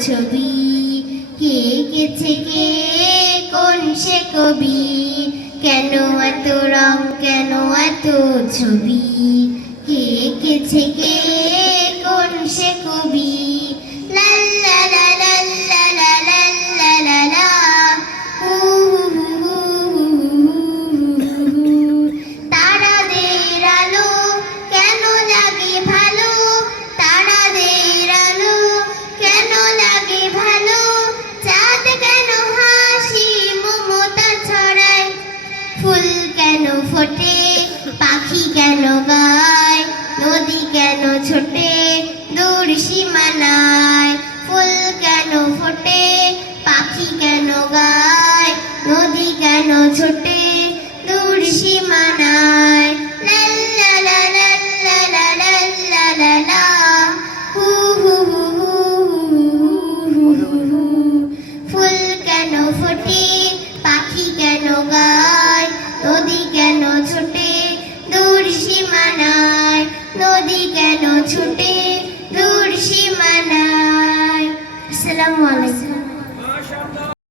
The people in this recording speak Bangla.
ছবি? কে গেছে কে? কোন সে কবি? কেন এত রং, কেন এত ছবি? কে গেছে কে? গায় নদী কেন ছোটে? দূর সীমানায়। ফুল কেন ফোটে? পাখি কেন গায়? নদী কেন ছোটে? দূর নদী কেন ছোটে? দূর সীমানায়। আসসালামু আলাইকুম।